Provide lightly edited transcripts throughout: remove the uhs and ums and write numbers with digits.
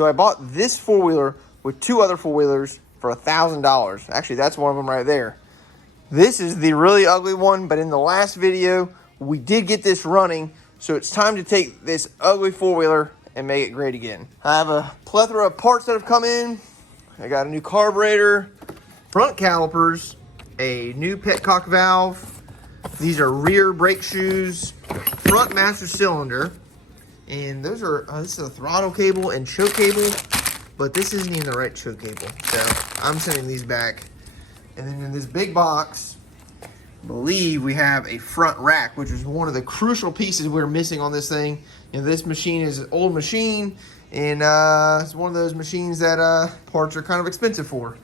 So I bought this four-wheeler with two other four-wheelers for $1,000. Actually, that's one of them right there. This is the really ugly one, but in the last video, we did get this running, so it's time to take this ugly four-wheeler and make it great again. I have a plethora of parts that have come in. I got a new carburetor, front calipers, a new Petcock valve. These are rear brake shoes, front master cylinder, and those are, this is a throttle cable and choke cable, but this isn't even the right choke cable, so I'm sending these back. And then in this big box, I believe we have a front rack, which is one of the crucial pieces we're missing on this thing. You know, this machine is an old machine, and it's one of those machines that parts are kind of expensive for.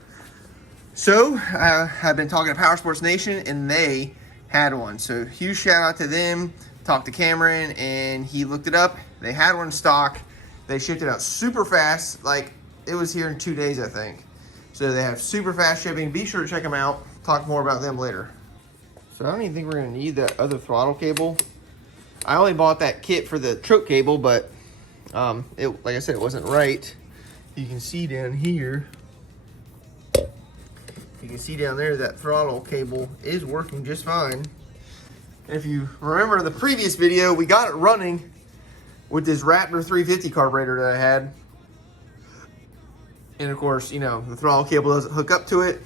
So I've been talking to Power Sports Nation, and they had one. So huge shout out to them. Talked to Cameron, and he looked it up. They had one in stock. They shipped it out super fast. Like, it was here in 2 days, I think. So they have super fast shipping. Be sure to check them out. Talk more about them later. So I don't even think we're gonna need that other throttle cable. I only bought that kit for the choke cable, but like I said, it wasn't right. You can see down here. You can see down there that throttle cable is working just fine. And if you remember the previous video, we got it running with this Raptor 350 carburetor that I had. And of course, you know, the throttle cable doesn't hook up to it.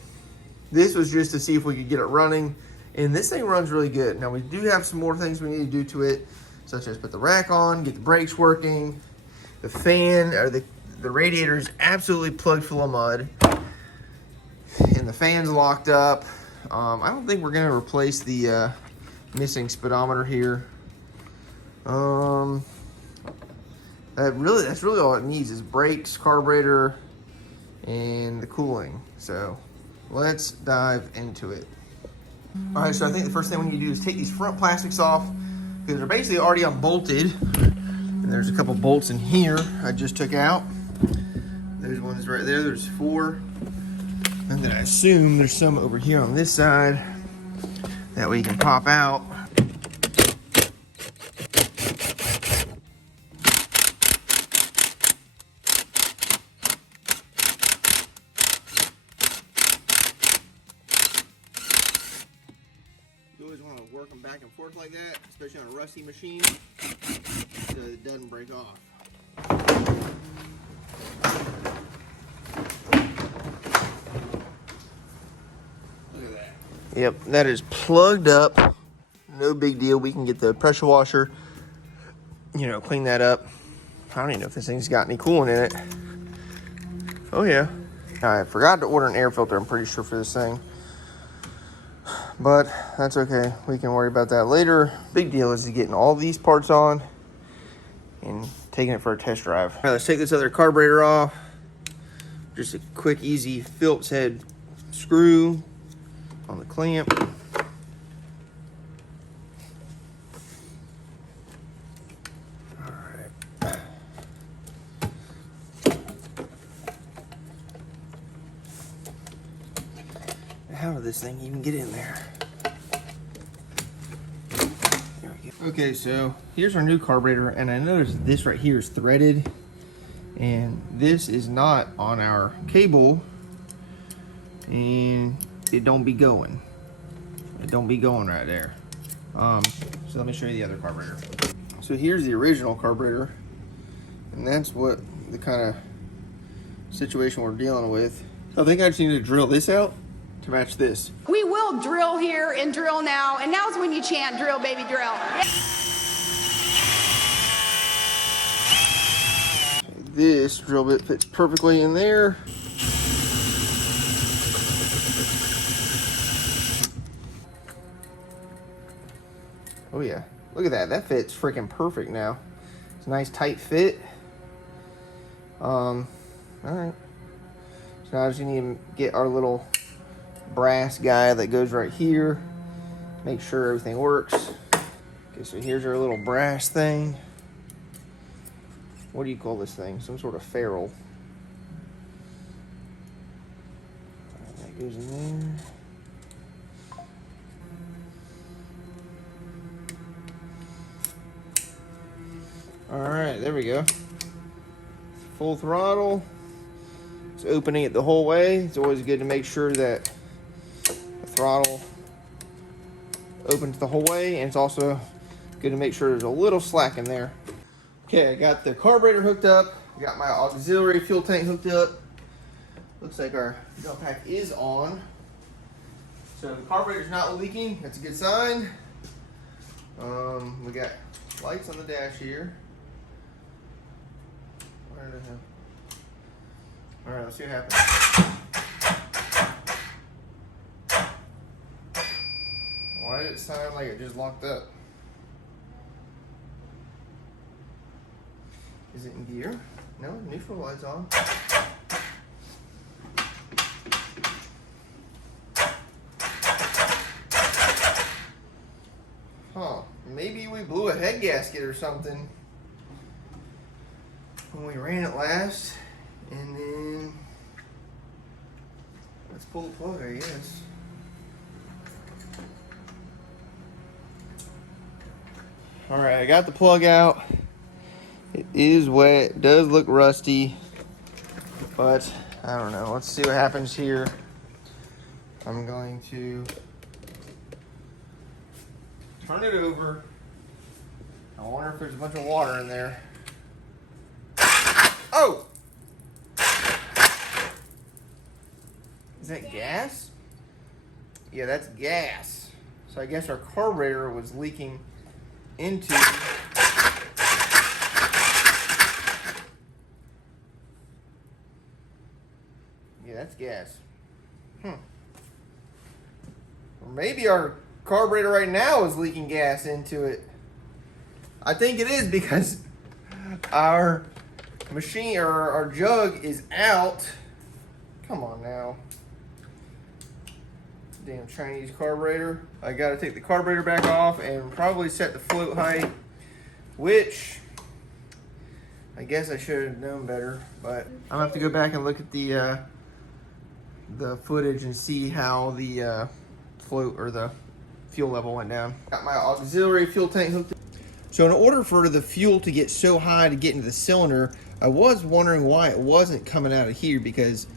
This was just to see if we could get it running. And this thing runs really good. Now, we do have some more things we need to do to it, such as put the rack on, get the brakes working. The fan, or the radiator is absolutely plugged full of mud. And the fan's locked up. I don't think we're gonna replace the missing speedometer here. That's really all it needs is brakes, carburetor, and the cooling. So let's dive into it. All right, so I think the first thing we need to do is take these front plastics off, because they're basically already unbolted. And there's a couple bolts in here I just took out. There's ones right there, there's 4. And then I assume there's some over here on this side that we can pop out. You always want to work them back and forth like that, especially on a rusty machine, so it doesn't break off. Yep, that is plugged up. No big deal. We can get the pressure washer, you know, clean that up. I don't even know if this thing's got any coolant in it. Oh, yeah. I forgot to order an air filter, I'm pretty sure, for this thing. But that's okay. We can worry about that later. Big deal is getting all these parts on and taking it for a test drive. All right, let's take this other carburetor off. Just a quick, easy Phillips head screw on the clamp. All right. How did this thing even get in there? There we go. Okay, so here's our new carburetor, and I noticed this right here is threaded, and this is not on our cable, and it don't be going. It don't be going right there. So let me show you the other carburetor. So here's the original carburetor, and that's what the kind of situation we're dealing with. So I think I just need to drill this out to match this. We will drill here and drill now, and now's when you chant, drill, baby, drill. This drill bit fits perfectly in there. Oh yeah, look at that. That fits freaking perfect now. It's a nice tight fit. All right. So now I just need to get our little brass guy that goes right here. Make sure everything works. Okay, so here's our little brass thing. What do you call this thing? Some sort of ferrule. That goes in there. All right, there we go. full throttle. It's opening it the whole way. It's always good to make sure that the throttle opens the whole way, and it's also good to make sure there's a little slack in there. Okay, I got the carburetor hooked up. I got my auxiliary fuel tank hooked up. Looks like our dump pack is on. So the carburetor's not leaking. That's a good sign. We got lights on the dash here. Where the hell? All right, let's see what happens. Why did it sound like it just locked up? Is it in gear? No, neutral light's on. Huh, maybe we blew a head gasket or something when we ran it last. And then, let's pull the plug, I guess. All right, I got the plug out. It is wet, it does look rusty, but I don't know. Let's see what happens here. I'm going to turn it over. I wonder if there's a bunch of water in there. Oh! Is that gas? Yeah, that's gas. So I guess our carburetor was leaking into... Yeah, that's gas. Or maybe our carburetor right now is leaking gas into it. I think it is because our machine or our jug is out. Come on now. Damn Chinese carburetor. I gotta take the carburetor back off and probably set the float height, which I guess I should have known better, but I'll have to go back and look at the footage and see how the float or the fuel level went down. Got my auxiliary fuel tank hooked up. So in order for the fuel to get so high to get into the cylinder, I was wondering why it wasn't coming out of here, because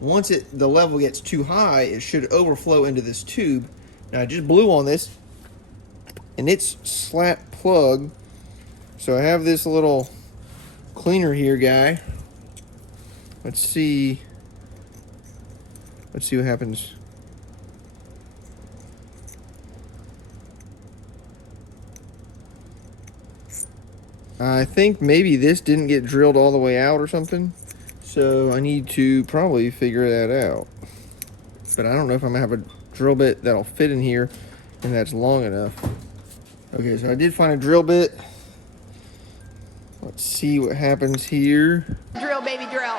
once the level gets too high, it should overflow into this tube. Now I just blew on this and it's slap plug. So I have this little cleaner here, guy. Let's see what happens. I think maybe this didn't get drilled all the way out or something. So I need to probably figure that out. But I don't know if I'm gonna have a drill bit that'll fit in here and that's long enough. Okay, so I did find a drill bit. Let's see what happens here. Drill, baby, drill.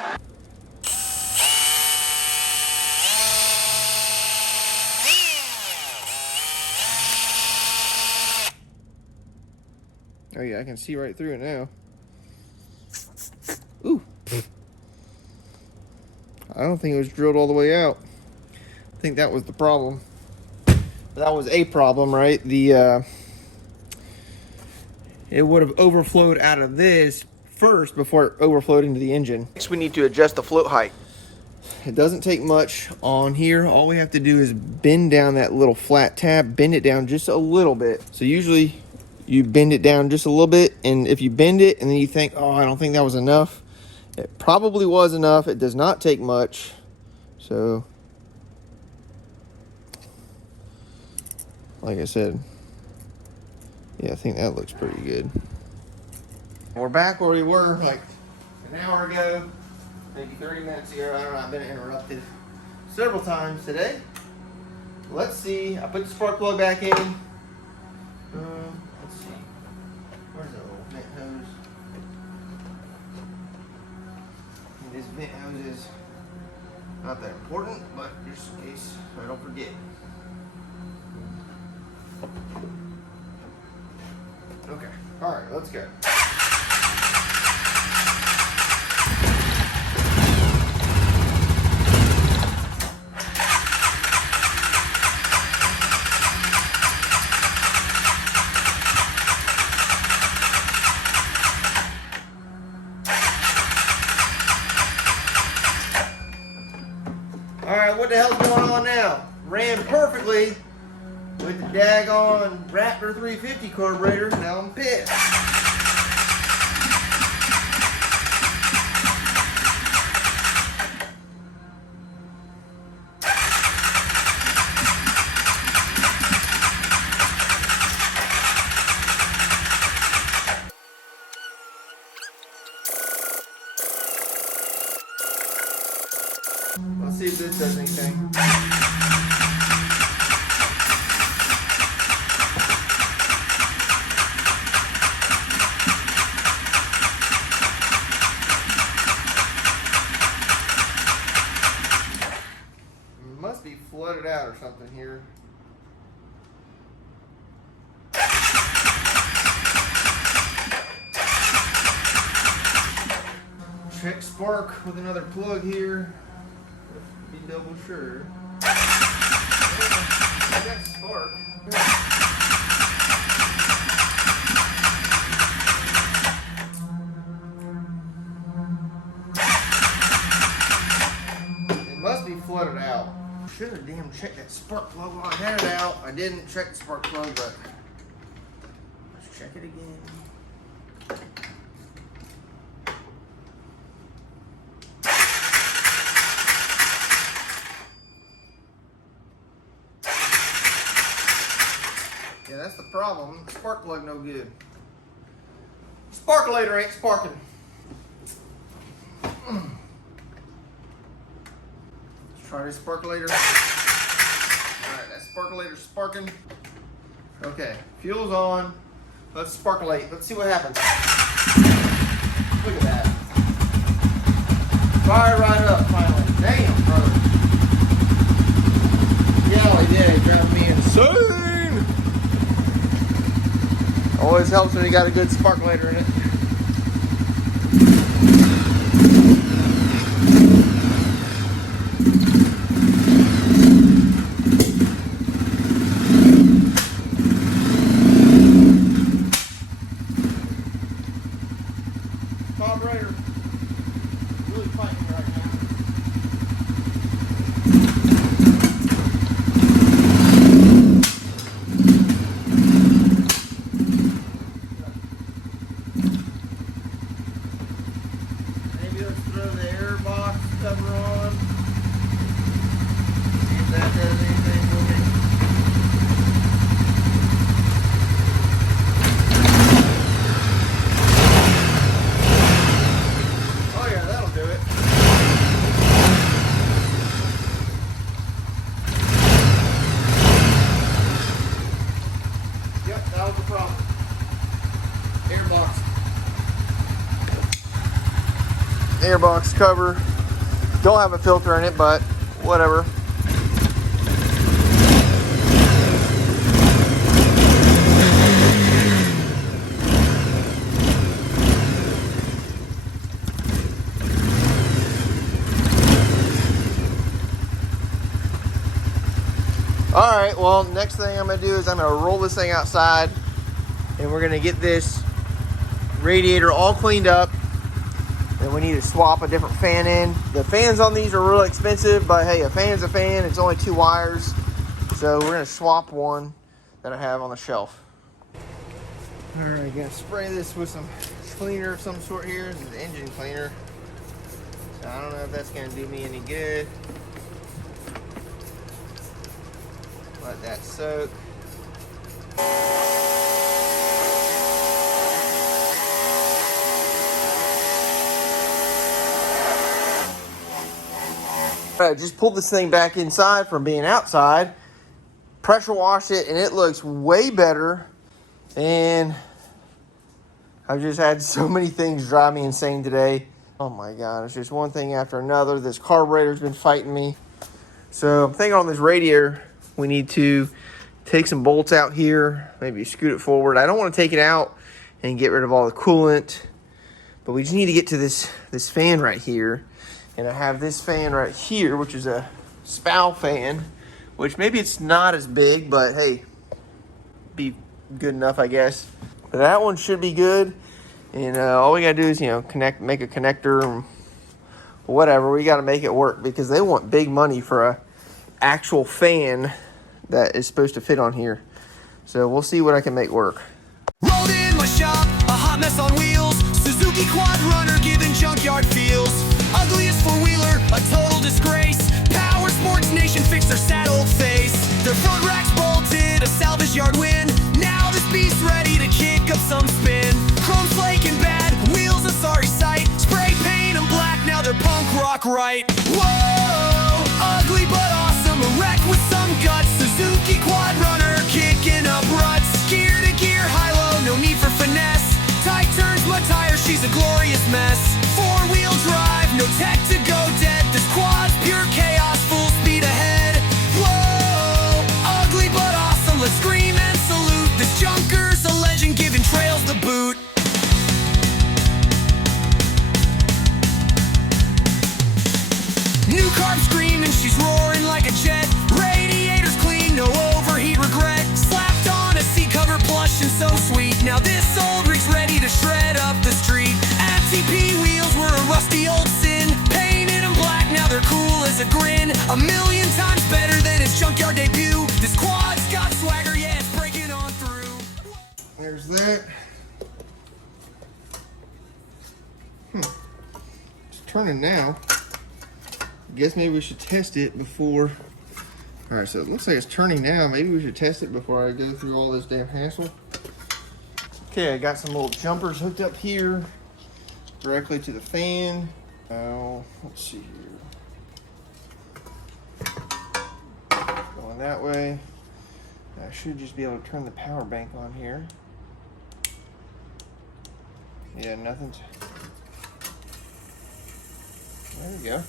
Oh yeah, I can see right through it now. Ooh. I don't think it was drilled all the way out. I think that was the problem. That was a problem, right? It would have overflowed out of this first before it overflowed into the engine. Next, we need to adjust the float height. It doesn't take much on here. All we have to do is bend down that little flat tab, bend it down just a little bit. So usually you bend it down just a little bit, and if you bend it and then you think, oh, I don't think that was enough, it probably was enough. It does not take much. So, like I said, yeah, I think that looks pretty good. We're back where we were like an hour ago, maybe 30 minutes ago. I don't know, I've been interrupted several times today. Let's see, I put the spark plug back in. Let's see, where's that little vent hose? This vent hose is not that important, but just in case I don't forget. Okay, all right, let's go. Alright, what the hell's going on now? Ran perfectly with the daggone Raptor 350 carburetor. Now I'm pissed. Let's see if this does anything. It must be flooded out or something here. Check spark with another plug here. Be double sure. I got spark. It must be flooded out. Should have damn checked that spark plug while I had it out. I didn't check the spark plug, but let's check it again. Yeah, that's the problem. Spark plug no good. Sparkulator ain't sparking. Let's try this sparkulator. Alright, that sparkulator's sparking. Okay, fuel's on. Let's sparkulate. Let's see what happens. Look at that. Fire right up finally. Damn, brother. Yeah, he did. He drove me insane. Always helps when you got a good sparkulator in it. Carburetor really fighting right now. Airbox cover. Don't have a filter in it, but whatever. Alright, well, next thing I'm going to do is I'm going to roll this thing outside and we're going to get this radiator all cleaned up. And we need to swap a different fan in. The fans on these are really expensive, but hey, a fan's a fan. It's only 2 wires. So we're going to swap one that I have on the shelf. Alright, going to spray this with some cleaner of some sort here. This is the engine cleaner. So I don't know if that's going to do me any good. Let that soak. I just pulled this thing back inside from being outside, pressure washed it, and it looks way better. And I've just had so many things drive me insane today. Oh my God, it's just one thing after another. This carburetor's been fighting me. So I'm thinking on this radiator, we need to take some bolts out here, maybe scoot it forward. I don't want to take it out and get rid of all the coolant, but we just need to get to this fan right here. And I have this fan right here, which is a spow fan, which maybe it's not as big, but hey, be good enough, I guess. But that one should be good. And all we gotta do is, make a connector and Whatever, we got to make it work because they want big money for a actual fan that is supposed to fit on here. So we'll see what I can make work. Rolled in my shop, a hot mess on wheels. Suzuki quad runner giving junkyard feels. Ugliest four-wheeler, a total disgrace. Power Sports Nation fixed their sad old face. Their front racks bolted, a salvage yard win. Now this beast ready to kick up some spin. Chrome flaking bad, wheels a sorry sight. Spray paint them black, now they're punk rock right. Whoa, ugly but awesome, a wreck with some guts. Suzuki quad runner kicking up ruts. Gear to gear, high-low, no need for finesse. Tight turns, mud tires, she's a glorious mess. Four-wheel drive, no tech to go dead. This quad's pure chaos, full speed ahead. Whoa, ugly but awesome, let's scream and salute. This junker's a legend, giving trails the boot. New carb screaming, she's roaring like a jet. Radiator's clean, no overheat regret. Slapped on a seat cover plush and so sweet. Now this old rig's ready to shred up the street. ATV wheels were a rusty old sin. Painted them black, now they're cool as a grin. A million times better than its junkyard debut. This quad's got swagger, yeah, it's breaking on through. There's that. It's turning now. Guess maybe we should test it before. All right, so it looks like it's turning now. Maybe we should test it before I go through all this damn hassle. Okay, I got some little jumpers hooked up here directly to the fan. Now, let's see here. Going that way. I should just be able to turn the power bank on here. Yeah, nothing's. There we go.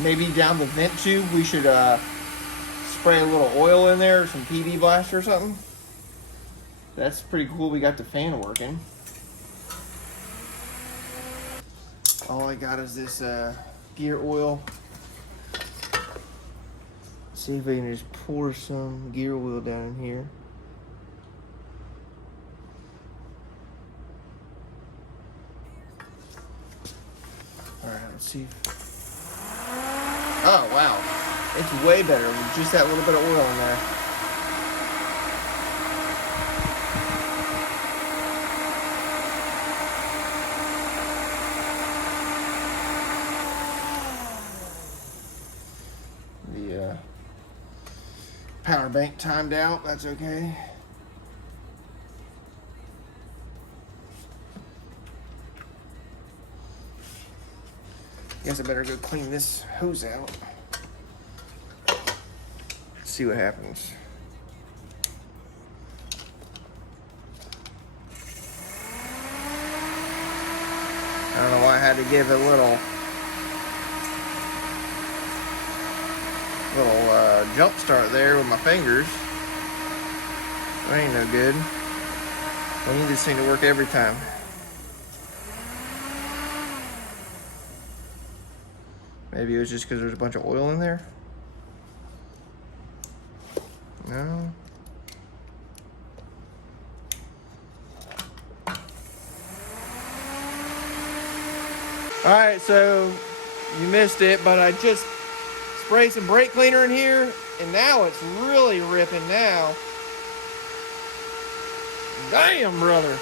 Maybe down the vent tube we should spray a little oil in there, or some PB blast or something. That's pretty cool. We got the fan working. All I got is this gear oil. Let's see if we can just pour some gear oil down in here. All right, let's see. Oh, wow. It's way better with just that little bit of oil in there. The power bank timed out. That's okay. Guess I better go clean this hose out. Let's see what happens. I don't know why I had to give it a little jump start there with my fingers. That ain't no good. I need this thing to work every time. Maybe it was just because there's a bunch of oil in there. No. Alright, so you missed it, but I just sprayed some brake cleaner in here, and now it's really ripping now. Damn, brother.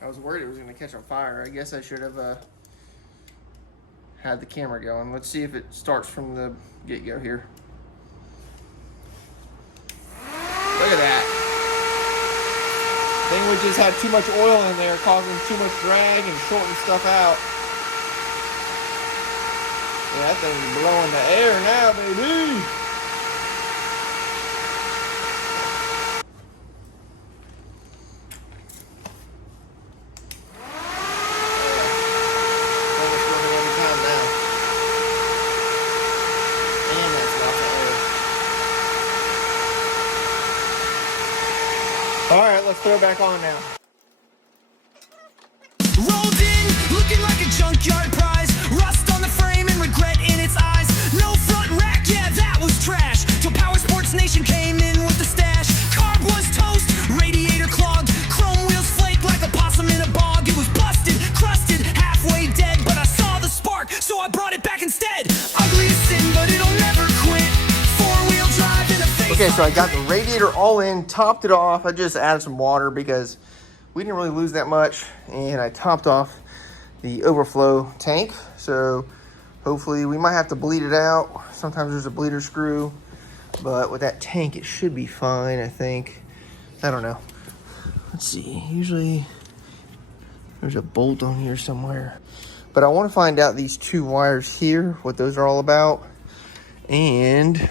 I was worried it was going to catch on fire. I guess I should have had the camera going. Let's see if it starts from the get-go here. Look at that. Thing we just had too much oil in there, causing too much drag and shorting stuff out. Yeah, that thing's blowing the air now, baby. All right, let's throw it back on now. Rolled in, looking like a junkyard prize. Rust on the frame and regret in its eyes. No front rack, yeah, that was trash. Till Power Sports Nation came in with the stash. Carb was toast, radiator clogged. Chrome wheels flaked like a possum in a bog. It was busted, crusted, halfway dead. But I saw the spark, so I brought it back instead. Ugliest sin, but it'll never quit. Four-wheel drive in a face. Okay, so I got the radiator all in, topped it off. I just added some water because we didn't really lose that much, and I topped off the overflow tank. So hopefully we might have to bleed it out. Sometimes there's a bleeder screw, but with that tank it should be fine, I think. I don't know. Let's see, usually there's a bolt on here somewhere. But I want to find out these two wires here, what those are all about, and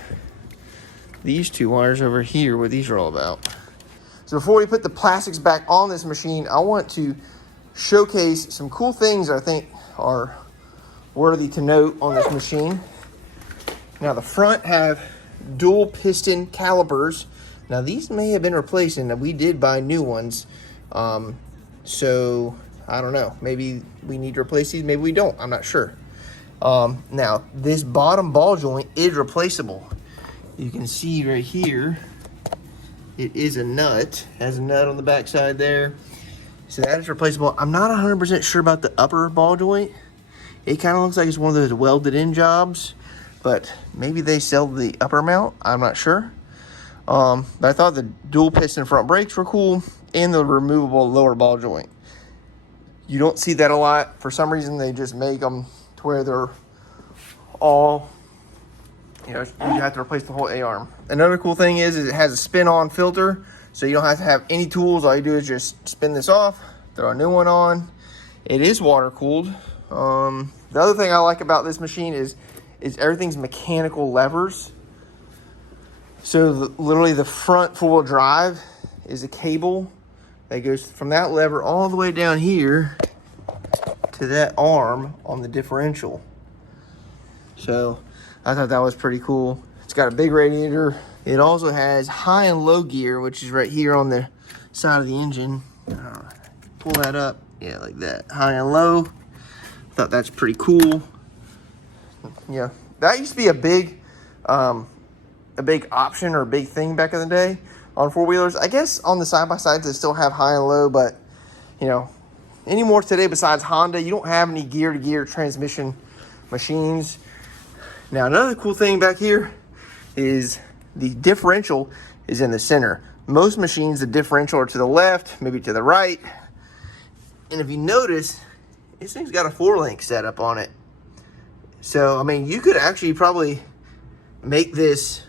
these two wires over here, what these are all about. So before we put the plastics back on this machine, I want to showcase some cool things I think are worthy to note on this machine. Now the front have dual piston calipers. Now these may have been replaced, and we did buy new ones. So I don't know, maybe we need to replace these, maybe we don't, I'm not sure. Now this bottom ball joint is replaceable. You can see right here, it is a nut, has a nut on the back side there. So that is replaceable. I'm not 100% sure about the upper ball joint. It kind of looks like it's one of those welded in jobs, but maybe they sell the upper mount, I'm not sure. But I thought the dual piston front brakes were cool, and the removable lower ball joint. You don't see that a lot. For some reason, they just make them to where they're all, you know, you have to replace the whole A-arm. Another cool thing is it has a spin-on filter, so you don't have to have any tools. All you do is just spin this off, throw a new one on. It is water-cooled. The other thing I like about this machine is everything's mechanical levers. So literally the front four-wheel drive is a cable that goes from that lever all the way down here to that arm on the differential. So I thought that was pretty cool. It's got a big radiator. It also has high and low gear, which is right here on the side of the engine. Pull that up, yeah, like that. High and low. Thought that's pretty cool. Yeah, that used to be a big option or a big thing back in the day on four-wheelers. I guess on the side-by-sides they still have high and low, but you know, anymore today besides Honda, you don't have any gear-to-gear transmission machines. Now another cool thing back here is the differential is in the center. Most machines, the differential are to the left, maybe to the right. And if you notice, this thing's got a 4-link setup on it. So, I mean, you could actually probably make this,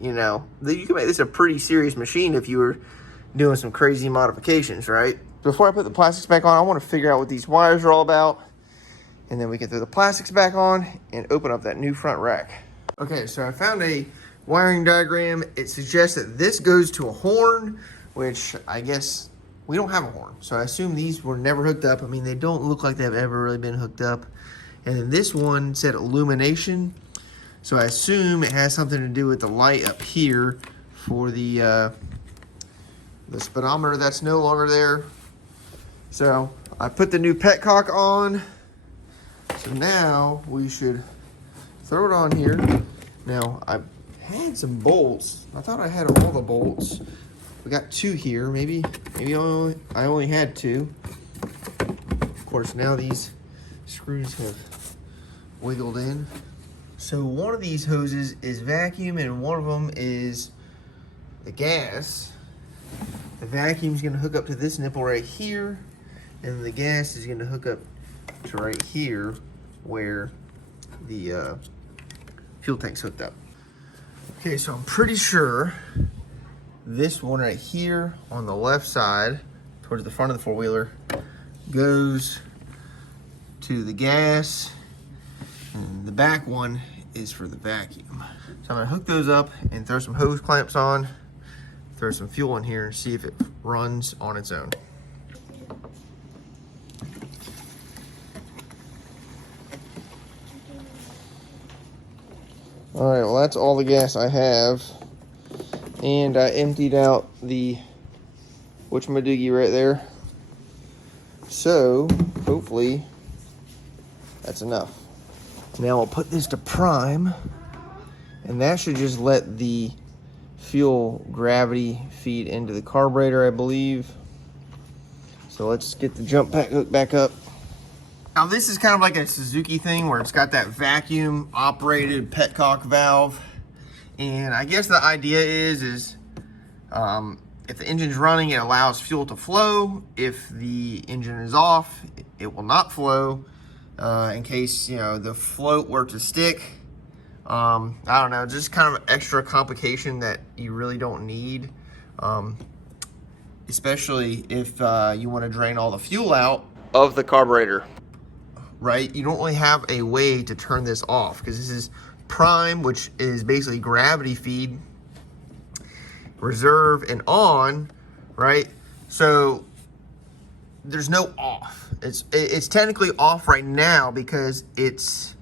you know, you could make this a pretty serious machine if you were doing some crazy modifications, right? Before I put the plastics back on, I want to figure out what these wires are all about. And then we can throw the plastics back on and open up that new front rack. Okay, so I found a wiring diagram. It suggests that this goes to a horn, which I guess we don't have a horn. So I assume these were never hooked up. I mean, they don't look like they've ever really been hooked up. And then this one said illumination. So I assume it has something to do with the light up here for the speedometer that's no longer there. So I put the new Petcock on. So now we should throw it on here. Now I had some bolts. I thought I had all the bolts. We got 2 here. Maybe I only had 2. Of course, now these screws have wiggled in. So one of these hoses is vacuum and one of them is the gas. The vacuum is going to hook up to this nipple right here, and the gas is going to hook up to right here where the fuel tank's hooked up. Okay, so I'm pretty sure this one right here on the left side towards the front of the four-wheeler goes to the gas, and the back one is for the vacuum. So I'm gonna hook those up and throw some hose clamps on, throw some fuel in here and see if it runs on its own. All right, well, that's all the gas I have. And I emptied out the whatchamadoogie right there. So hopefully that's enough. Now we'll put this to prime, and that should just let the fuel gravity feed into the carburetor, I believe. So let's get the jump pack hooked back up. Now this is kind of like a Suzuki thing where it's got that vacuum operated Petcock valve. And I guess the idea is if the engine's running, it allows fuel to flow. If the engine is off, it will not flow. In case, you know, the float were to stick. I don't know, just kind of extra complication that you really don't need. Especially if you want to drain all the fuel out of the carburetor, right? You don't really have a way to turn this off because this is prime, which is basically gravity feed, reserve, and on, right? So there's no off. It's technically off right now because it's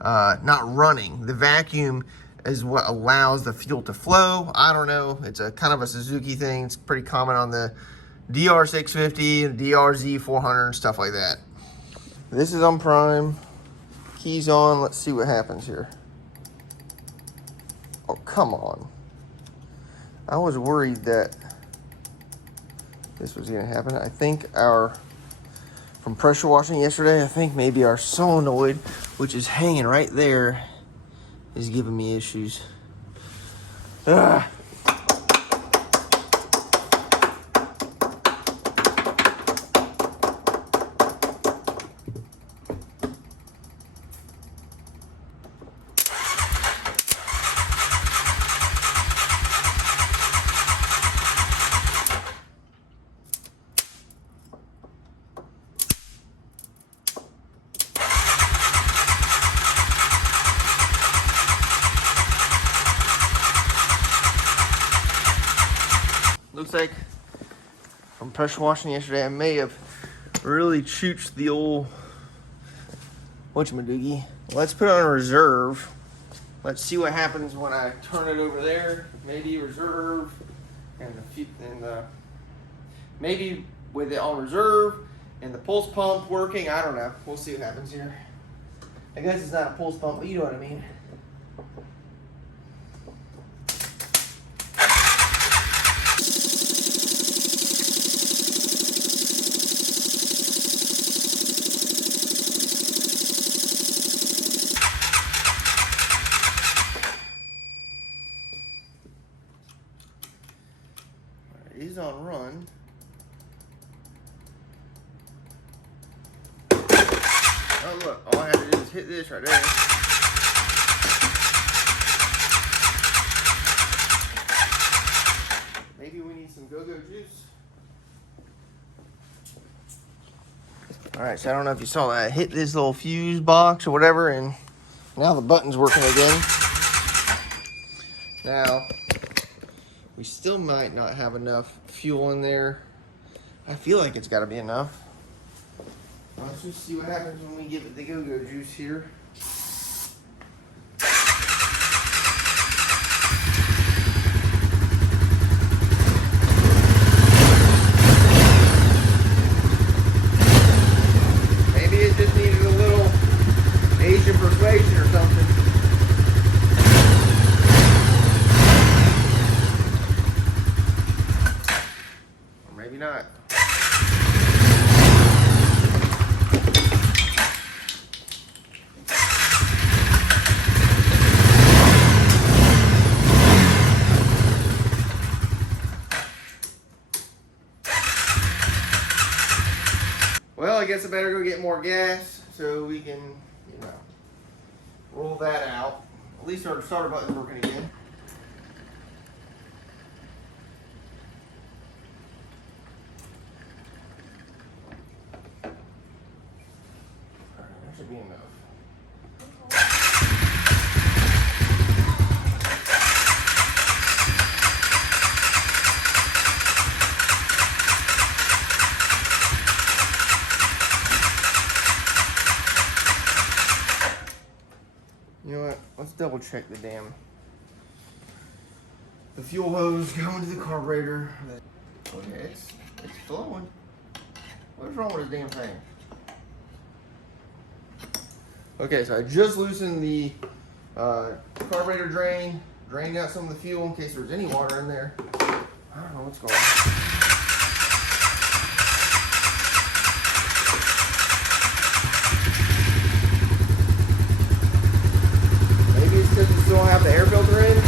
not running. The vacuum is what allows the fuel to flow. I don't know. It's a kind of a Suzuki thing. It's pretty common on the DR650, DRZ400, and stuff like that. This is on prime. Keys on. Let's see what happens here. Oh, come on. I was worried that this was going to happen. I think from pressure washing yesterday, I think maybe our solenoid, which is hanging right there, is giving me issues. Ugh. Looks like from pressure washing yesterday, I may have really chooched the old whatchamadoogie. Let's put it on reserve. Let's see what happens when I turn it over there. Maybe reserve, and maybe with it on reserve and the pulse pump working. I don't know. We'll see what happens here. I guess it's not a pulse pump, but you know what I mean. He's on run. Oh look, all I have to do is hit this right there. Maybe we need some go-go juice. Alright, so I don't know if you saw that. I hit this little fuse box or whatever, and now the button's working again. Now, we still might not have enough fuel in there. I feel like it's got to be enough. Let's just see what happens when we give it the go-go juice here. Maybe it just needed a little Asian persuasion or something. Maybe not. Well, I guess I better go get more gas so we can, you know, roll that out. At least our starter button's working again. That should be enough. You know what? Let's double check the fuel hose going to the carburetor. Okay, It's flowing. What's wrong with this damn thing? Okay, so I just loosened the carburetor drain, drained out some of the fuel in case there's any water in there. I don't know what's going on. Maybe it's because you still don't have the air filter in.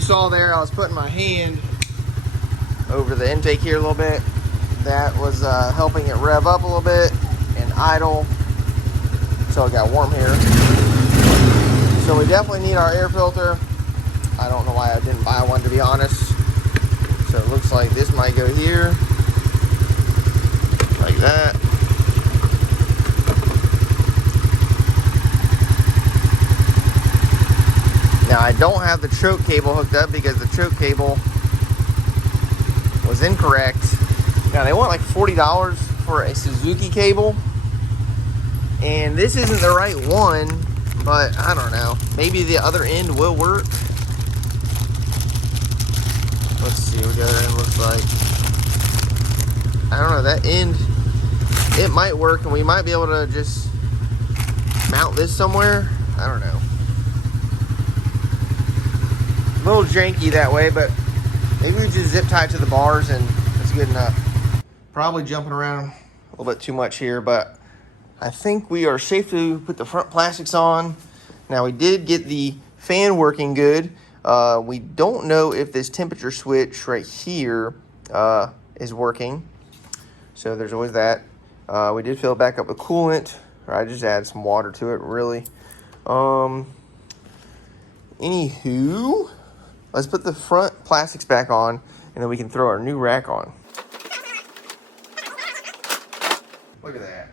Saw there, I was putting my hand over the intake here a little bit. That was helping it rev up a little bit and idle, so it got warm here. So we definitely need our air filter. I don't know why I didn't buy one, to be honest. So it looks like this might go here, like that. Now I don't have the choke cable hooked up because the choke cable was incorrect. Now they want like $40 for a Suzuki cable, and this isn't the right one, but I don't know. Maybe the other end will work. Let's see what the other end looks like. I don't know, that end, it might work, and we might be able to just mount this somewhere. I don't know. A little janky that way, but maybe we just zip tie it to the bars and it's good enough. Probably jumping around a little bit too much here, but I think we are safe to put the front plastics on. Now we did get the fan working good. We don't know if this temperature switch right here is working. So there's always that. We did fill it back up with coolant, or I just added some water to it, really. Anywho, let's put the front plastics back on, and then we can throw our new rack on. Look at that.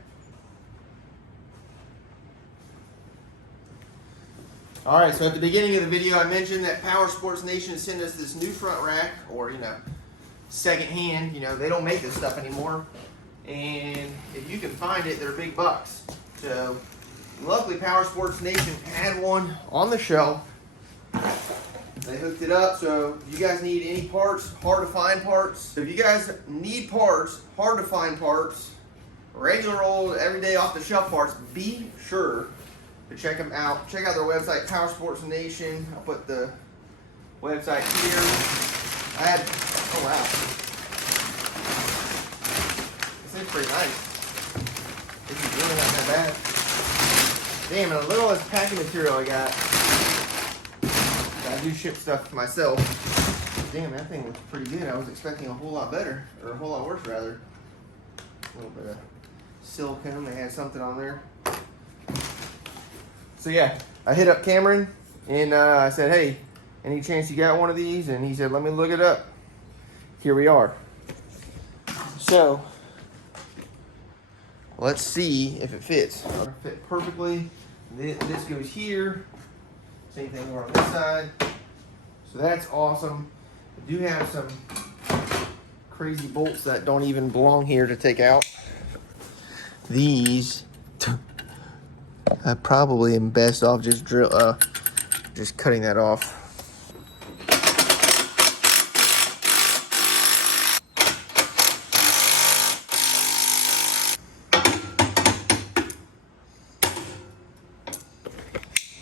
All right, so at the beginning of the video, I mentioned that Power Sports Nation sent us this new front rack, or, second hand. They don't make this stuff anymore. And if you can find it, they're big bucks. So luckily, Power Sports Nation had one on the shelf. They hooked it up, so if you guys need any parts, hard to find parts. So if you guys need parts, hard to find parts, regular old, everyday off the shelf parts, be sure to check them out. Check out their website, Power Sports Nation. I'll put the website here. Oh wow. This is pretty nice. This is really not that bad. Damn, and a little less packing material I got. I do ship stuff myself. Damn, that thing looks pretty good. I was expecting a whole lot better, or a whole lot worse rather. A little bit of silicone. They had something on there. So yeah, I hit up Cameron and I said, hey, any chance you got one of these? And he said, let me look it up. Here we are. So let's see if it fits. It'll fit perfectly. This goes here. Same thing over on this side. So that's awesome. I do have some crazy bolts that don't even belong here to take out. These, I probably am best off just cutting that off.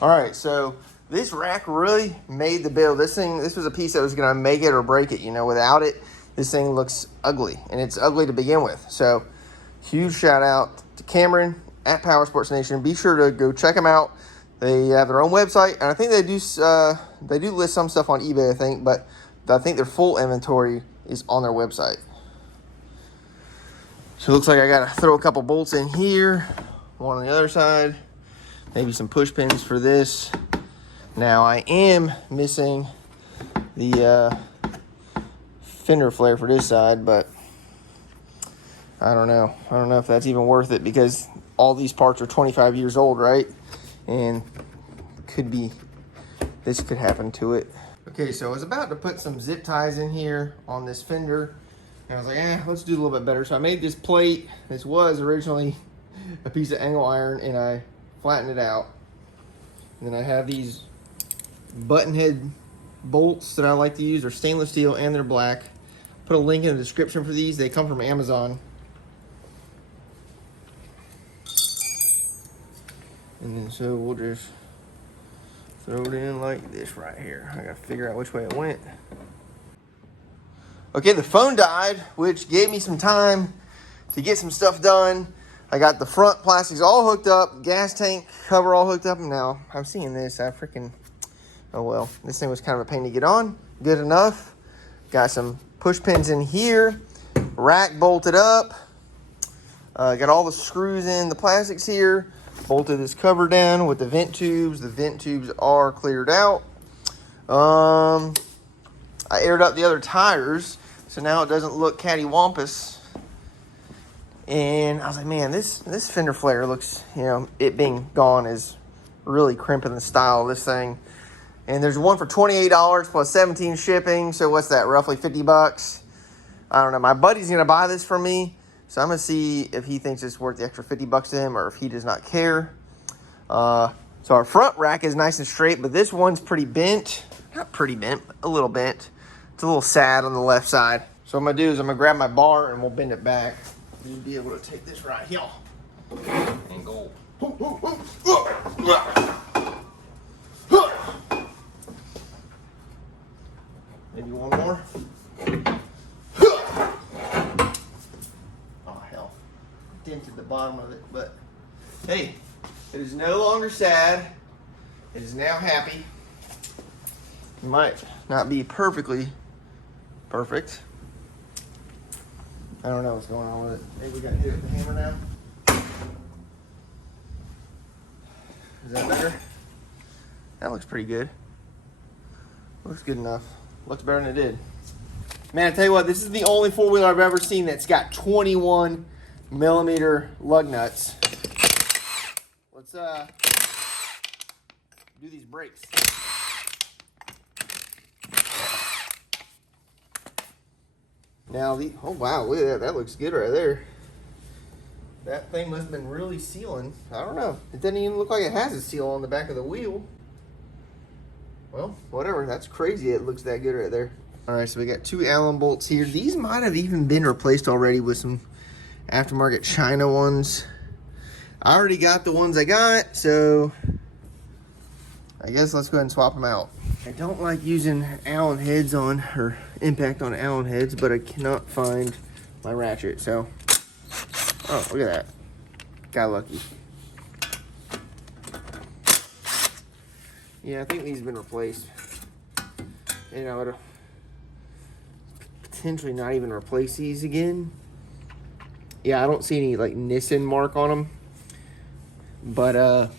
All right, so this rack really made the build. This was a piece that was gonna make it or break it. Without it, this thing looks ugly, and it's ugly to begin with. So huge shout out to Cameron at Power Sports Nation. Be sure to go check them out. They have their own website, and I think they do list some stuff on eBay, I think, but I think their full inventory is on their website. So it looks like I gotta throw a couple bolts in here, one on the other side, maybe some push pins for this. Now I am missing the fender flare for this side, but I don't know. I don't know if that's even worth it because all these parts are 25 years old, right? And this could happen to it. Okay, so I was about to put some zip ties in here on this fender, and I was like, let's do a little bit better. So I made this plate. This was originally a piece of angle iron, and I flattened it out. And then I have these button head bolts that I like to use. They're stainless steel and they're black. Put a link in the description for these. They come from Amazon. And then so we'll just throw it in like this right here. I gotta figure out which way it went. Okay, the phone died, which gave me some time to get some stuff done. I got the front plastics all hooked up, gas tank cover all hooked up, and now I'm seeing this. Oh well, this thing was kind of a pain to get on. Good enough. Got some push pins in here, rack bolted up. Got all the screws in the plastics here. Bolted this cover down with the vent tubes. The vent tubes are cleared out. I aired up the other tires, so now it doesn't look cattywampus. And I was like, man, this fender flare looks, it being gone is really crimping the style of this thing. And there's one for $28 plus 17 shipping. So what's that, roughly 50 bucks? I don't know. My buddy's going to buy this for me. So I'm going to see if he thinks it's worth the extra 50 bucks to him or if he does not care. So our front rack is nice and straight, but this one's pretty bent. Not pretty bent, but a little bent. It's a little sad on the left side. So what I'm going to do is I'm going to grab my bar and we'll bend it back. You'll be able to take this right here and go. Maybe one more. Oh, hell. Dented the bottom of it, but hey, it is no longer sad. It is now happy. It might not be perfectly perfect. I don't know what's going on with it. Maybe we got to hit it with the hammer now. Is that better? That looks pretty good. Looks good enough. Looks better than it did. Man, I tell you what, this is the only four-wheeler I've ever seen that's got 21 millimeter lug nuts. Let's do these brakes. Now oh wow, look at that. That looks good right there. That thing must have been really sealing. I don't know. It doesn't even look like it has a seal on the back of the wheel. Well, whatever. That's crazy. It looks that good right there. All right, so we got two Allen bolts here. These might have even been replaced already with some aftermarket China ones. I already got the ones I got, so I guess let's go ahead and swap them out. I don't like using Allen heads on, or impact on Allen heads, but I cannot find my ratchet, so. Oh, look at that. Got lucky. Yeah, I think these have been replaced. It'll potentially not even replace these again. Yeah, I don't see any like Nissan mark on them. But,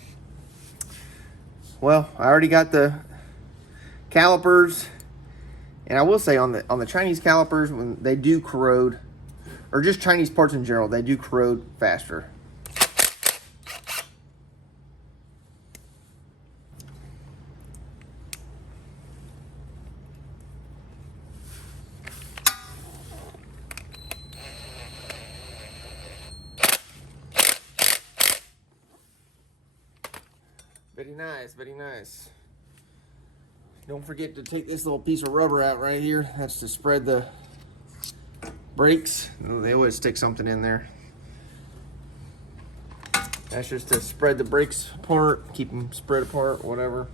well, I already got the calipers. And I will say on the Chinese calipers, when they do corrode, or just Chinese parts in general, they do corrode faster. Very nice, very nice. Don't forget to take this little piece of rubber out right here. That's to spread the brakes. They always stick something in there. That's just to spread the brakes apart, keep them spread apart, whatever.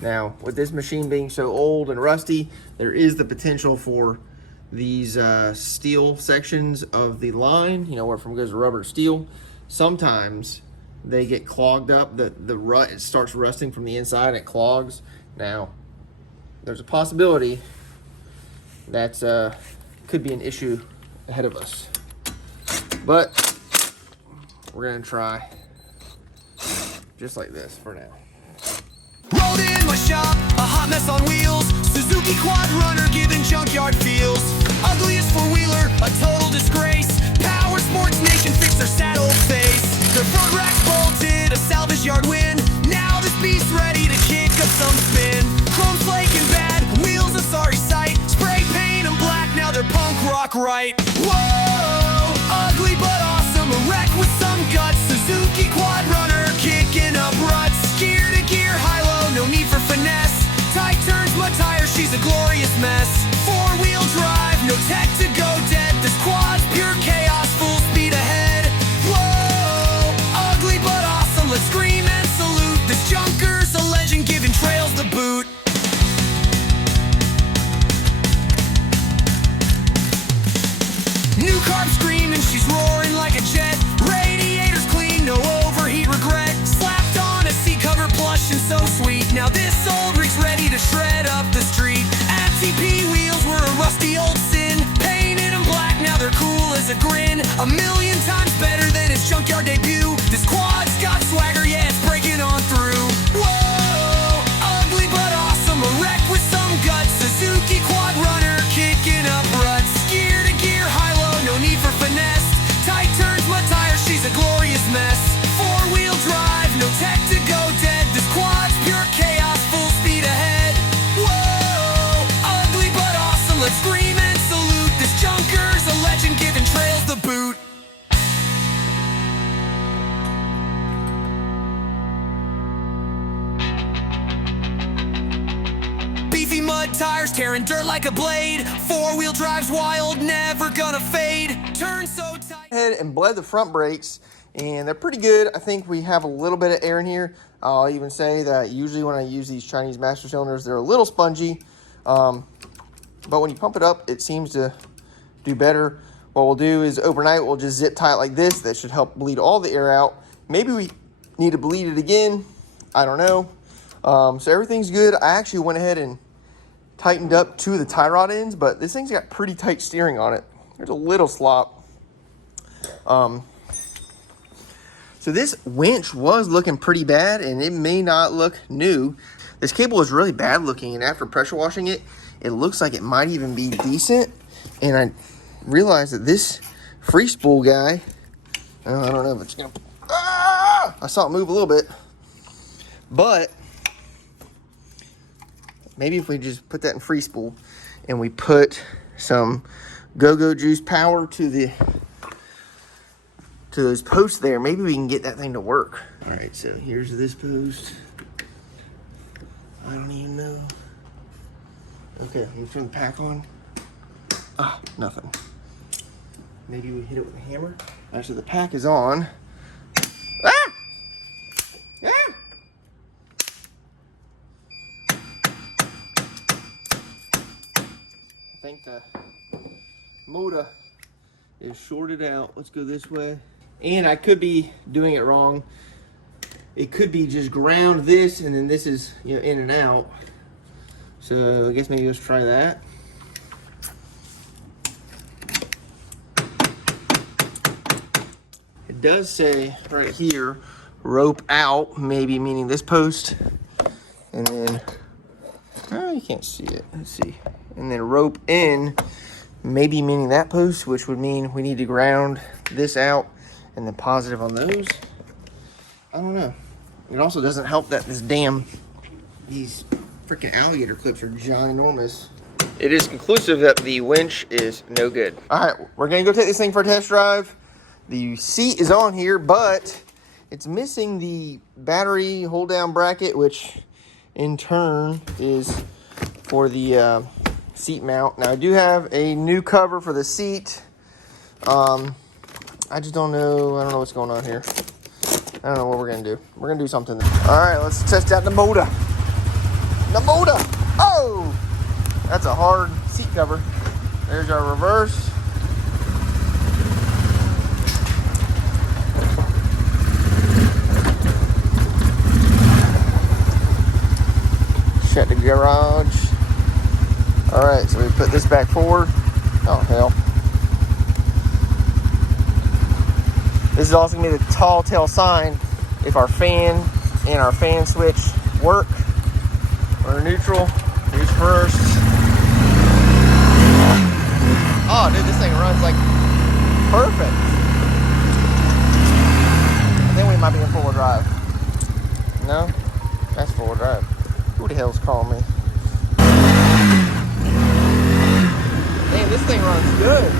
Now, with this machine being so old and rusty, there is the potential for these steel sections of the line, where from goes rubber to steel. Sometimes they get clogged up. The it starts rusting from the inside and it clogs. Now, there's a possibility that could be an issue ahead of us. But we're gonna try just like this for now. Rolled in my shop, a hot mess on wheels. Suzuki quad runner giving junkyard feels. Ugliest four-wheeler, a total disgrace. Power sports nation fix their sad old face. Their front rack's bolted, a salvage yard she's a glorious mess. Four-wheel drive, no tech to go dead. This quad's pure chaos, full speed ahead. Whoa, ugly but awesome, let's scream and salute. This junker's a legend, giving trails the boot. New carb screaming, she's roaring like a jet. Radiator's clean, no overheat regret. Slapped on a seat cover plush and so sweet. Now this old rig's ready to shred up the street. ATV wheels were a rusty old sin. Painted them black, now they're cool as a grin. A million times better than its junkyard debut. This quad's got swagger, yeah, it's breaking on through. Whoa, ugly but awesome, a wreck with some guts. Suzuki quad runner, kicking up ruts. Gear to gear, high-low, no need for finesse. Tight turns, mud tires, she's a glorious mess. Four-wheel drive, no tech to go dead. This quad's pure chaos, full speed ahead. Whoa, ugly but awesome, let's scream and salute. This junker's a legend, giving trails the boot. Beefy mud tires, tearing dirt like a blade. Four-wheel drive's wild, never gonna fade. Turn so tight. Ahead and bled the front brakes, and they're pretty good. I think we have a little bit of air in here. I'll even say that usually when I use these Chinese master cylinders, they're a little spongy, but when you pump it up, it seems to do better. What we'll do is overnight, we'll just zip tie it like this. That should help bleed all the air out. Maybe we need to bleed it again. I don't know. So everything's good. I actually went ahead and tightened up two of the tie rod ends, but this thing's got pretty tight steering on it. There's a little slop. So this winch was looking pretty bad, and it may not look new. This cable is really bad looking, and after pressure washing it, it looks like it might even be decent. And I realized that this free spool guy, I don't know if it's gonna, I saw it move a little bit, but maybe if we just put that in free spool and we put some go-go juice power to those posts there, maybe we can get that thing to work. All right, so here's this post. I don't even know. Okay, let me turn the pack on. Ah, nothing. Maybe we hit it with a hammer. Actually, the pack is on. Ah! Ah! I think the motor is shorted out. Let's go this way. And I could be doing it wrong. It could be just ground this, and then this is, you know, in and out. So I guess maybe let's try that. It does say right here, rope out, maybe meaning this post. And then, oh, you can't see it. Let's see. And then rope in, maybe meaning that post, which would mean we need to ground this out and then positive on those. I don't know. It also doesn't help that these freaking alligator clips are ginormous. It is conclusive that the winch is no good. All right, we're gonna go take this thing for a test drive. The seat is on here, but it's missing the battery hold down bracket, which in turn is for the seat mount. Now I do have a new cover for the seat. I just don't know. I don't know what's going on here. I don't know what we're gonna do. We're gonna do something. All right, let's test out the motor. The motor. Oh, that's a hard seat cover. There's our reverse. Shut the garage. All right, so we put this back forward. Oh hell. This is also gonna be the tall tale sign if our fan and our fan switch work. We're neutral. Here's first. Oh, dude, this thing runs like perfect. I think we might be in four-wheel drive. No? That's four-wheel drive. Who the hell's calling me? Damn, this thing runs good.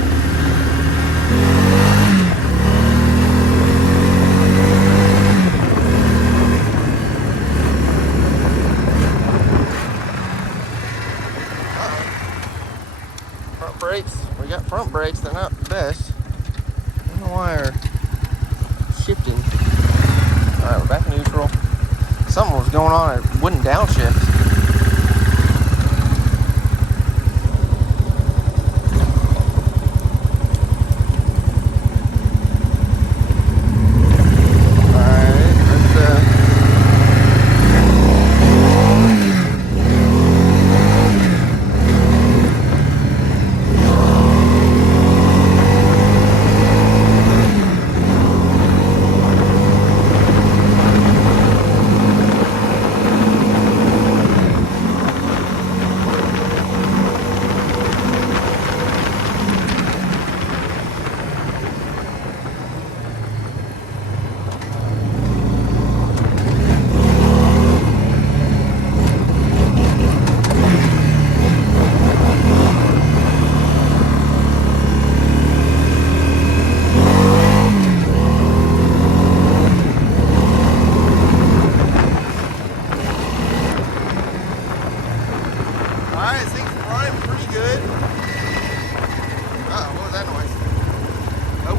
got front brakes. They're not the best. I don't know why they're shifting. All right, we're back in neutral. Something was going on. It wouldn't downshift.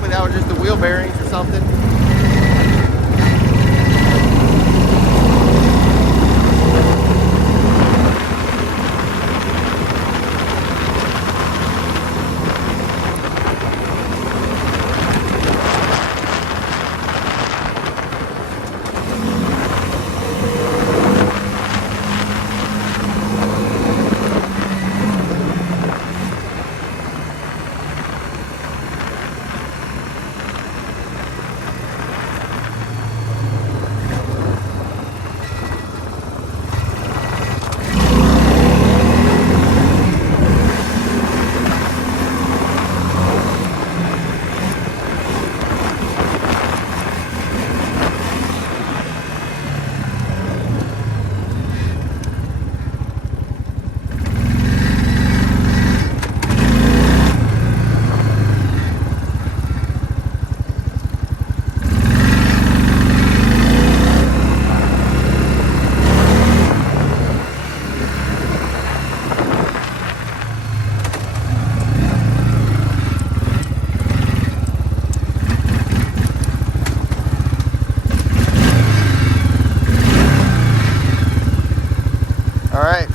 That was just the wheel bearings or something.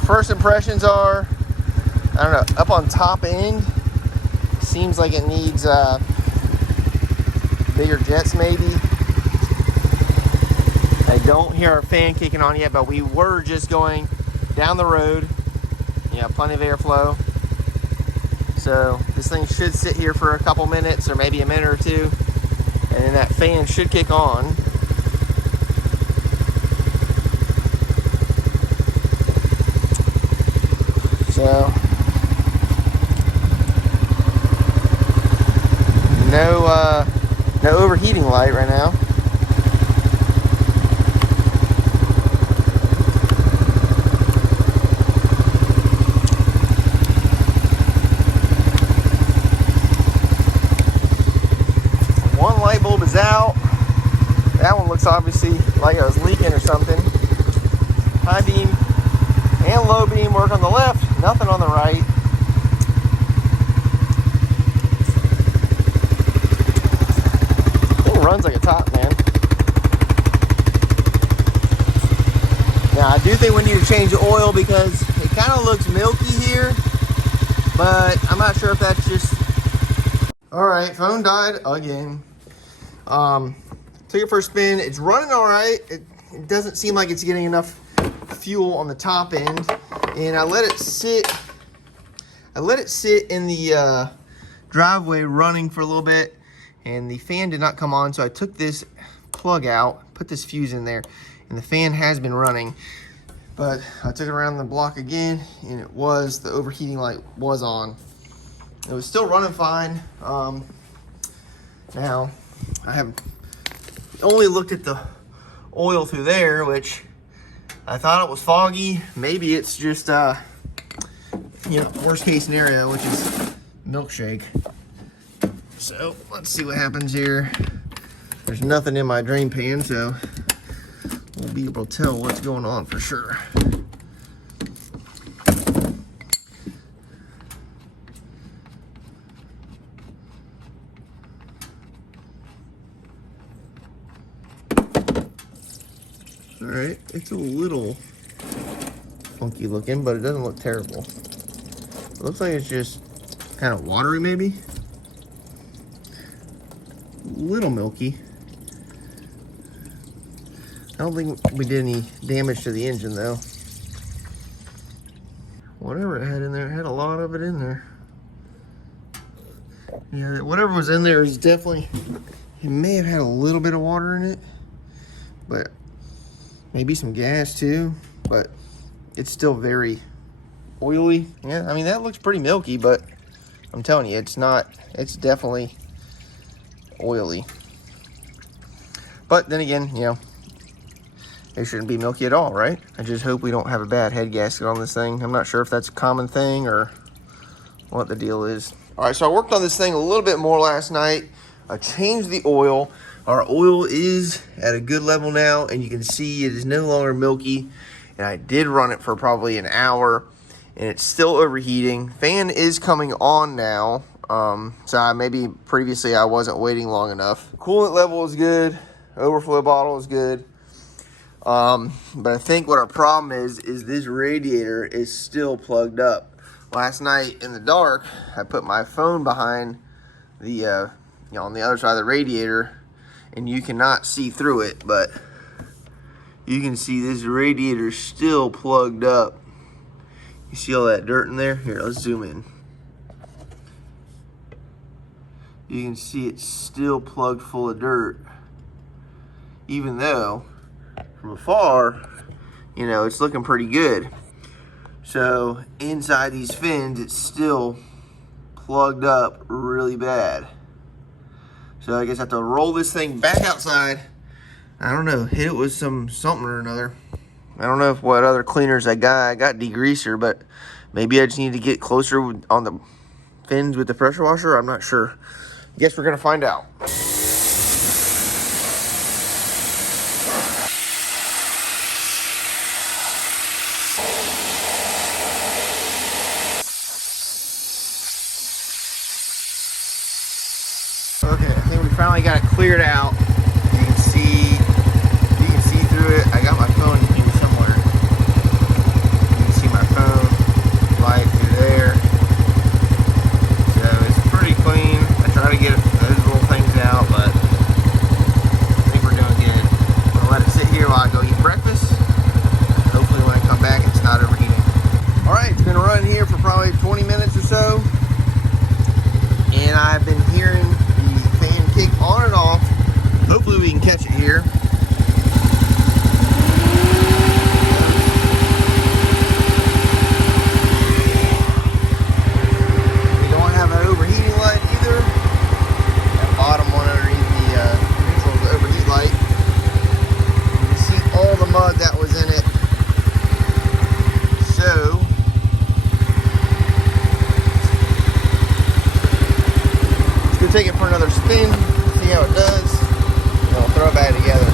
First impressions are, I don't know, up on top end, seems like it needs bigger jets maybe. I don't hear our fan kicking on yet, but we were just going down the road. Yeah, plenty of airflow. So this thing should sit here for a couple minutes or maybe a minute or two, and then that fan should kick on. So, no overheating light right now. One light bulb is out. That one looks obviously like it was leaking or something. High beam and low beam work on the left. Nothing on the right. Thing runs like a top, man. Now, I do think we need to change the oil because it kind of looks milky here, but I'm not sure if that's just... Alright, phone died again. Took it for a spin. It's running alright. It doesn't seem like it's getting enough fuel on the top end. And I let it sit in the driveway running for a little bit, and the fan did not come on, so I took this plug out, put this fuse in there, and the fan has been running. But I took it around the block again, and it was, the overheating light was on. It was still running fine. Now, I have only looked at the oil through there, which I thought it was foggy. Maybe it's just, worst case scenario, which is milkshake. So let's see what happens here. There's nothing in my drain pan, so we'll be able to tell what's going on for sure. It's a little funky looking, but it doesn't look terrible. It looks like it's just kind of watery, maybe. A little milky. I don't think we did any damage to the engine though. Whatever it had in there, it had a lot of it in there. Yeah, whatever was in there is definitely, it may have had a little bit of water in it, but maybe some gas too, but it's still very oily. Yeah, I mean, that looks pretty milky, but I'm telling you, it's not, it's definitely oily. But then again, you know, it shouldn't be milky at all, right? I just hope we don't have a bad head gasket on this thing. I'm not sure if that's a common thing or what the deal is. All right, so I worked on this thing a little bit more last night. I changed the oil. Our oil is at a good level now, and you can see it is no longer milky. And I did run it for probably an hour, and it's still overheating. Fan is coming on now. So maybe previously I wasn't waiting long enough. Coolant level is good. Overflow bottle is good. But I think what our problem is this radiator is still plugged up. Last night in the dark, I put my phone behind the, you know, on the other side of the radiator, and you cannot see through it, but you can see this radiator still plugged up. You see all that dirt in there? Here, let's zoom in. You can see it's still plugged full of dirt, even though from afar, you know, it's looking pretty good. So inside these fins, it's still plugged up really bad. So I guess I have to roll this thing back outside. I don't know, hit it with something or another. I don't know what other cleaners I got. I got degreaser, but maybe I just need to get closer on the fins with the pressure washer. I'm not sure. Guess we're gonna find out. Okay, I think we finally got it cleared out. You can see through it. I got my phone here somewhere. You can see my phone light through there. So it's pretty clean. I try to get those little things out, but I think we're doing good. I'm gonna let it sit here while I go eat breakfast. Hopefully when I come back, it's not overheating. All right, it's gonna run here for probably 20 minutes or so. And I've been hearing kick on and off. Hopefully we can catch it here. We don't have an overheating light either. That bottom one underneath the neutral is the overheat light. You can see all the mud that was in it. So let's go take it for another spin. See how it does, and then we'll throw it back together.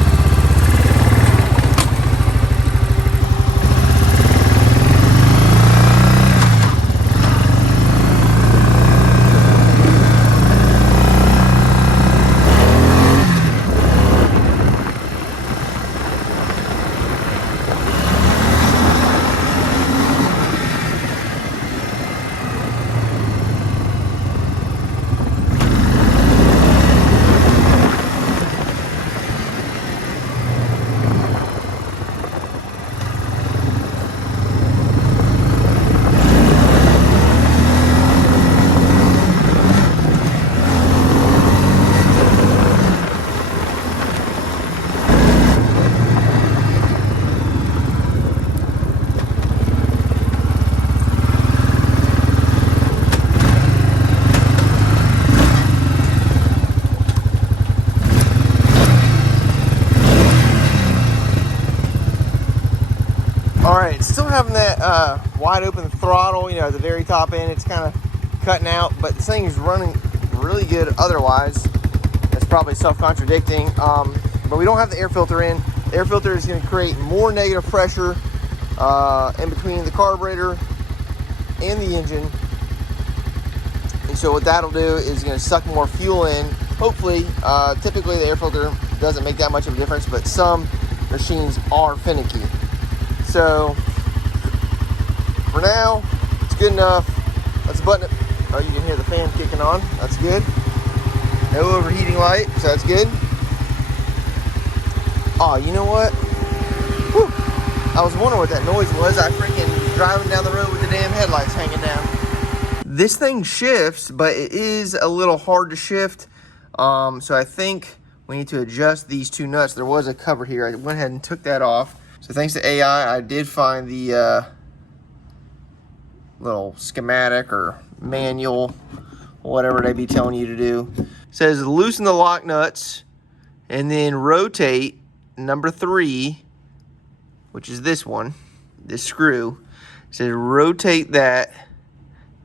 Alright, still having that wide open throttle, you know, at the very top end. It's kind of cutting out, but this thing is running really good otherwise. It's probably self-contradicting, but we don't have the air filter in. The air filter is going to create more negative pressure in between the carburetor and the engine. And so what that'll do is going to suck more fuel in. Hopefully, typically the air filter doesn't make that much of a difference, but some machines are finicky. So for now, it's good enough. Let's button it. Oh, you can hear the fan kicking on. That's good. No overheating light, so that's good. Oh, you know what? Whew. I was wondering what that noise was. I freaking driving down the road with the damn headlights hanging down. This thing shifts, but it is a little hard to shift. So I think we need to adjust these two nuts. There was a cover here. I went ahead and took that off. So thanks to AI, I did find the little schematic or manual, whatever they be telling you to do. It says loosen the lock nuts and then rotate number 3, which is this one, this screw. It says rotate that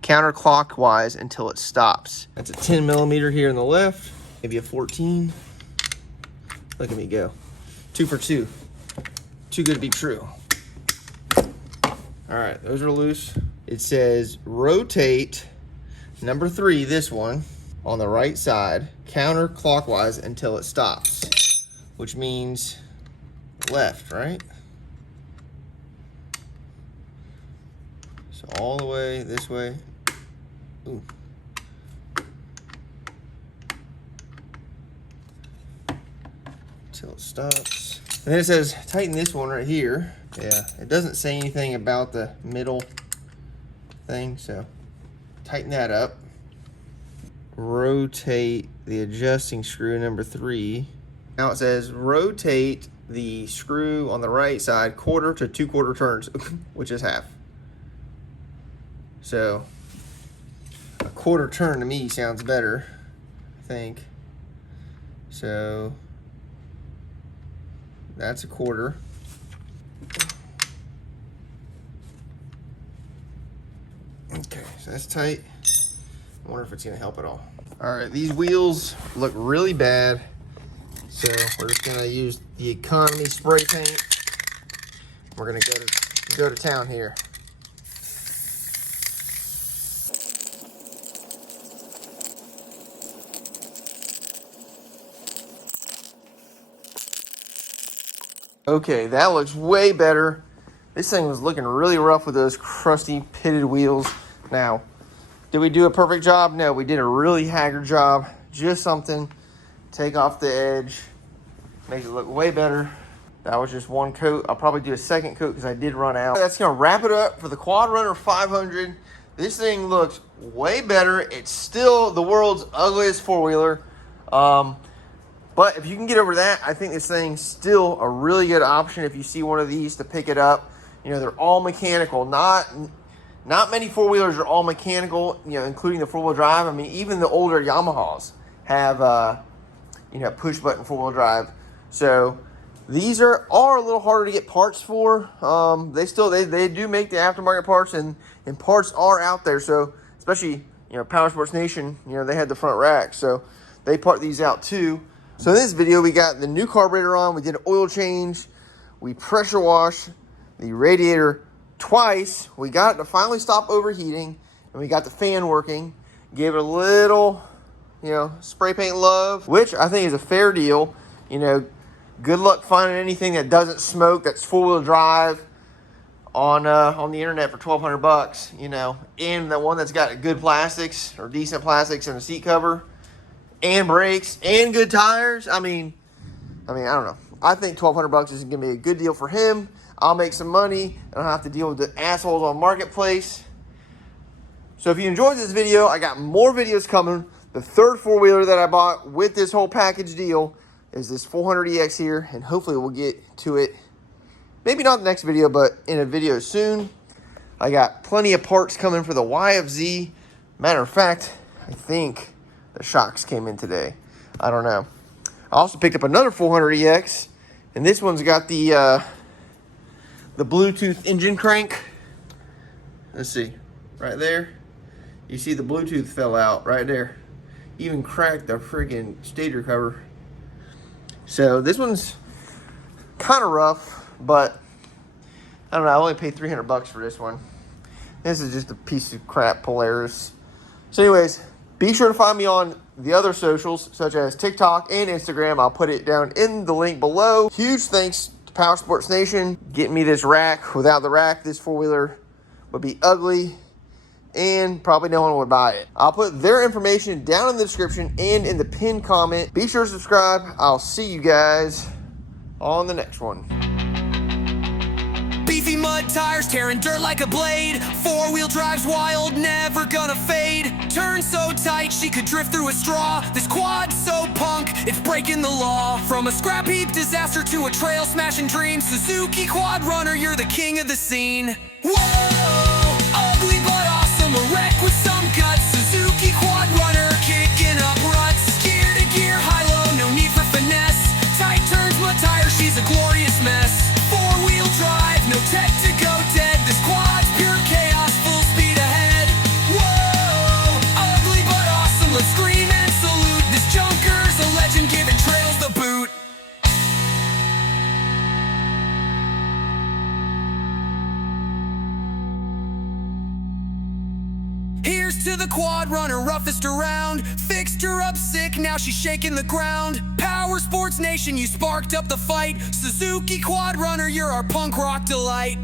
counterclockwise until it stops. That's a 10 millimeter here on the left, maybe a 14. Look at me go. 2 for 2. Too good to be true. All right, those are loose. It says rotate number 3, this one, on the right side, counterclockwise until it stops, which means left, right? So all the way this way. Ooh. Until it stops. And then it says tighten this one right here. Yeah, it doesn't say anything about the middle thing, so tighten that up. Rotate the adjusting screw number 3. Now it says rotate the screw on the right side 1/4 to 2/4 turns, which is half. So a 1/4 turn to me sounds better, I think. So that's a 1/4. Okay, so that's tight. I wonder if it's gonna help at all. All right, these wheels look really bad. So we're just gonna use the economy spray paint. We're gonna go to town here. Okay, that looks way better. This thing was looking really rough with those crusty pitted wheels. Now, did we do a perfect job? No, we did a really haggard job. Just something. Take off the edge. Make it look way better. That was just one coat. I'll probably do a second coat because I did run out. That's going to wrap it up for the Quad Runner 500. This thing looks way better. It's still the world's ugliest four-wheeler. But if you can get over that, I think this thing's still a really good option if you see one of these to pick it up. You know, they're all mechanical. Not many four-wheelers are all mechanical, you know, including the four-wheel drive. I mean, even the older Yamahas have, you know, push-button four-wheel drive. So these are a little harder to get parts for. They do make the aftermarket parts, and parts are out there. So especially, you know, Power Sports Nation, you know, they had the front rack. So they part these out too. So in this video, we got the new carburetor on. We did an oil change. We pressure washed the radiator twice. We got it to finally stop overheating, and we got the fan working. Gave it a little, you know, spray paint love, which I think is a fair deal. You know, good luck finding anything that doesn't smoke, that's four-wheel drive on the internet for $1,200. You know, and the one that's got good plastics or decent plastics and a seat cover, and brakes, and good tires. I mean, I don't know. I think $1,200 is gonna be a good deal for him. I'll make some money. I don't have to deal with the assholes on Marketplace. So if you enjoyed this video, I got more videos coming. The third four-wheeler that I bought with this whole package deal is this 400EX here, and hopefully we'll get to it. Maybe not the next video, but in a video soon. I got plenty of parts coming for the YFZ. Matter of fact, I think the shocks came in today. I don't know. I also picked up another 400EX, and this one's got the Bluetooth engine crank. Let's see, right there. You see the Bluetooth fell out right there. Even cracked the friggin' stator cover. So this one's kind of rough, but I don't know. I only paid $300 for this one. This is just a piece of crap Polaris. So anyways, be sure to find me on the other socials, such as TikTok and Instagram. I'll put it down in the link below. Huge thanks to Power Sports Nation, getting me this rack. Without the rack, this four-wheeler would be ugly and probably no one would buy it. I'll put their information down in the description and in the pinned comment. Be sure to subscribe. I'll see you guys on the next one. Beefy mud tires tearing dirt like a blade. Four-wheel drive's wild, never gonna fade. Turn so tight she could drift through a straw. This quad's so punk, it's breaking the law. From a scrap heap disaster to a trail smashing dream, Suzuki quad runner, you're the king of the scene. Whoa, ugly but awesome, a wreck with some guts. Suzuki quad runner, kicking up ruts. Gear to gear, high-low, no need for finesse. Tight turns, mud tires, she's a glorious mess. Four-wheel drive, no tech to go dead. This quad's pure chaos, full speed ahead. Whoa, ugly but awesome, let's scream and salute. This junker's a legend, giving trails the boot. Here's to the quad runner, roughest around. Fixed her up sick, now she's shaking the ground. Power Sports Nation, you sparked up the fight. Suzuki quad runner, you're our punk rock delight.